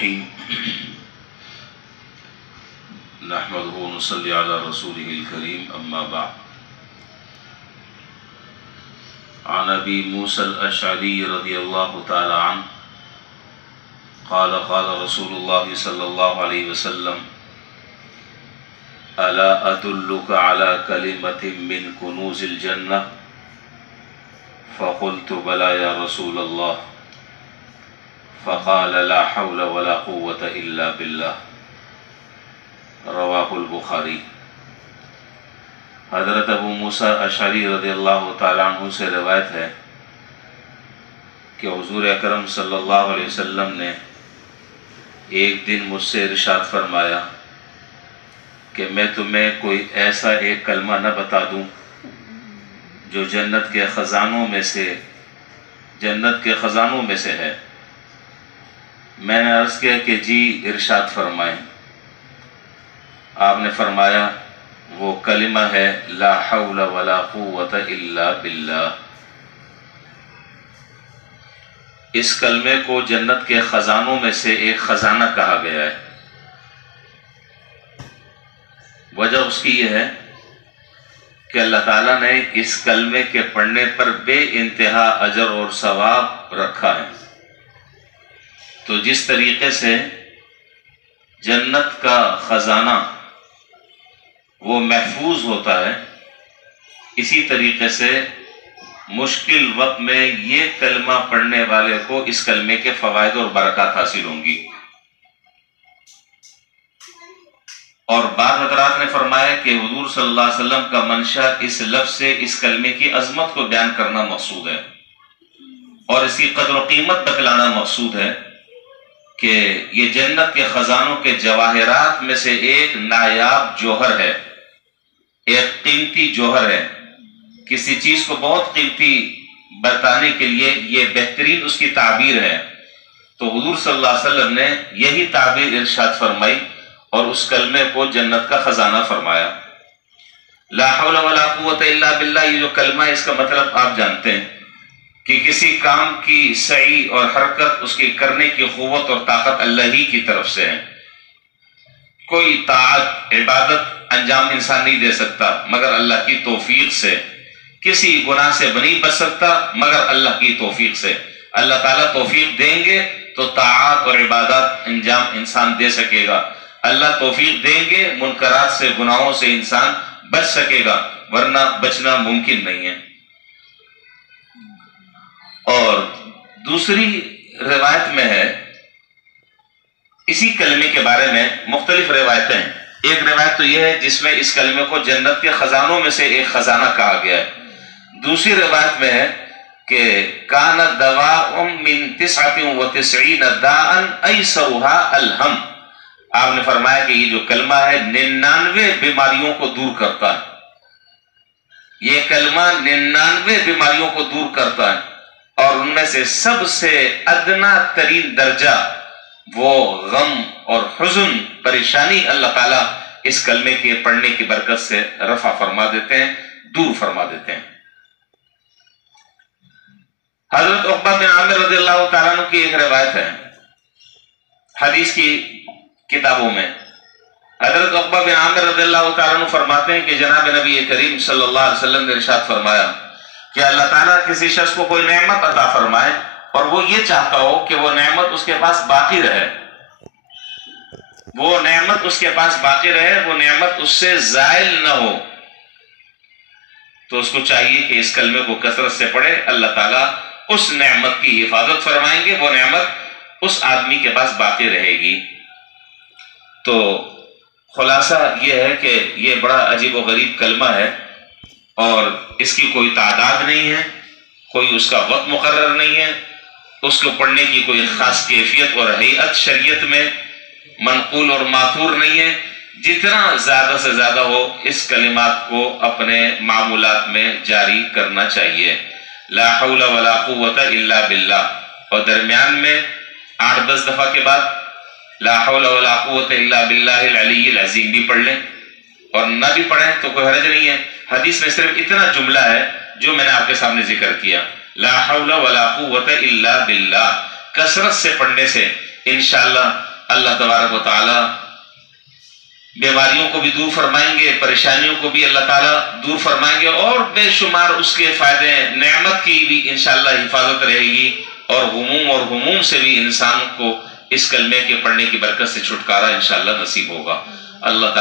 الرحيم نحمده ونصلي على رسوله الكريم أما بعد عن أبي موسى الأشعري رضي الله تعالى عنه قال قال رسول الله صلى الله عليه وسلم ألا أدلك على كلمة من كنوز الجنة فقلت بلى يا رسول الله فقال لا حول ولا قوة إلا بالله رواہ البخاری۔ حضرت ابو موسیٰ اشعری رضی اللہ تعالیٰ عنہ سے روایت ہے کہ حضور اکرم صلی اللہ علیہ وسلم نے ایک دن مجھ سے ارشاد فرمایا کہ میں تمہیں کوئی ایسا ایک کلمہ نہ بتا دوں جو جنت کے خزانوں میں سے ہے۔ میں نے عرض کیا کہ جی ارشاد فرمائیں۔ آپ نے فرمایا وہ کلمہ ہے لا حول ولا قوت الا باللہ۔ اس کلمے کو جنت کے خزانوں میں سے ایک خزانہ کہا گیا ہے۔ وجہ اس کی یہ ہے کہ اللہ تعالیٰ نے اس کلمے کے پڑھنے پر بے انتہا اجر اور ثواب رکھا ہے۔ تو جس طریقے سے جنت کا خزانہ وہ محفوظ ہوتا ہے، اسی طریقے سے مشکل وقت میں یہ کلمہ پڑھنے والے کو اس کلمے کے فوائد اور برکات حاصل ہوں گی۔ اور بعض حضرات نے فرمایا کہ حضور صلی اللہ علیہ وسلم کا منشا اس لفظ سے اس کلمے کی عظمت کو بیان کرنا مقصود ہے اور اس کی قدر و قیمت بتلانا مقصود ہے کہ یہ جنت کے خزانوں کے جواہرات میں سے ایک نایاب جوہر ہے، ایک قیمتی جوہر ہے۔ کسی چیز کو بہت قیمتی بتانے کے لیے یہ بہترین اس کی تعبیر ہے۔ تو حضور صلی اللہ علیہ وسلم نے یہی تعبیر ارشاد فرمائی اور اس کلمے کو جنت کا خزانہ فرمایا۔ لا حول ولا قوت الا باللہ، یہ جو کلمہ ہے اس کا مطلب آپ جانتے ہیں کہ کسی کام کی سعی اور حرکت، اس کی کرنے کی قوت اور طاقت اللہ ہی کی طرف سے ہے۔ کوئی طاعت عبادت انجام انسان نہیں دے سکتا مگر اللہ کی توفیق سے، کسی گناہ سے نہیں بچ سکتا مگر اللہ کی توفیق سے۔ اللہ تعالیٰ توفیق دیں گے تو طاعات اور عبادات انجام انسان دے سکے گا، اللہ توفیق دیں گے منکرات سے، گناہوں سے انسان بچ سکے گا، ورنہ بچنا ممکن نہیں ہے۔ اور دوسری روایت میں ہے اسی کلمے کے بارے میں مختلف روایتیں ہیں۔ ایک روایت تو یہ ہے جس میں اس کلمے کو جنت کے خزانوں میں سے ایک خزانہ کہا گیا ہے۔ دوسری روایت میں ہے کہ کان دواء من 99 داء ایسرها الہم۔ آپ نے فرمایا کہ یہ جو کلمہ ہے 99 بیماریوں کو دور کرتا ہے۔ یہ کلمہ 99 بیماریوں کو دور کرتا ہے اور ان میں سے سب سے ادنا ترین درجہ وہ غم اور حزن، پریشانی اللہ تعالیٰ اس کلمے کے پڑھنے کی برکت سے رفع فرما دیتے ہیں، دور فرما دیتے ہیں۔ حضرت عقبہ بن عامر رضی اللہ تعالیٰ عنہ کی ایک روایت ہے حدیث کی کتابوں میں۔ حضرت عقبہ بن عامر رضی اللہ تعالیٰ عنہ فرماتے ہیں کہ جناب نبی کریم صلی اللہ علیہ وسلم نے ارشاد فرمایا کہ اللہ تعالیٰ کسی شخص کو کوئی نعمت عطا فرمائے اور وہ یہ چاہتا ہو کہ وہ نعمت اس کے پاس باقی رہے، وہ نعمت اس کے پاس باقی رہے، وہ نعمت اس سے زائل نہ ہو، تو اس کو چاہیے کہ اس کلمے کو کثرت سے پڑھے۔ اللہ تعالیٰ اس نعمت کی حفاظت فرمائیں گے، وہ نعمت اس آدمی کے پاس باقی رہے گی۔ تو خلاصہ یہ ہے کہ یہ بڑا عجیب و غریب کلمہ ہے اور اس کی کوئی تعداد نہیں ہے، کوئی اس کا وقت مقرر نہیں ہے، اس کو پڑھنے کی کوئی خاص کیفیت اور ہیئت شریعت میں منقول اور ماثور نہیں ہے۔ جتنا زیادہ سے زیادہ ہو اس کلمات کو اپنے معمولات میں جاری کرنا چاہیے۔ لا حول ولا قوت الا باللہ، اور درمیان میں 8-10 دفعہ کے بعد لا حول ولا قوت الا باللہ العلی العظیم بھی پڑھ لیں، اور نہ بھی پڑھیں تو کوئی حرج نہیں ہے۔ حدیث میں صرف اتنا جملہ ہے جو میں نے آپ کے سامنے ذکر کیا، لا حول ولا قوت الا باللہ، کثرت سے پڑھنے سے انشاءاللہ اللہ تبارک و تعالی بیماریوں کو بھی دور فرمائیں گے، پریشانیوں کو بھی اللہ تعالیٰ دور فرمائیں گے، اور بے شمار اس کے فائدے، نعمت کی بھی انشاءاللہ حفاظت رہے گی، اور غموم سے بھی انسان کو اس کلمے کے پڑھنے کی برکت سے چھٹکارا انشاءاللہ نصیب ہوگا۔ اللہ تعالیٰ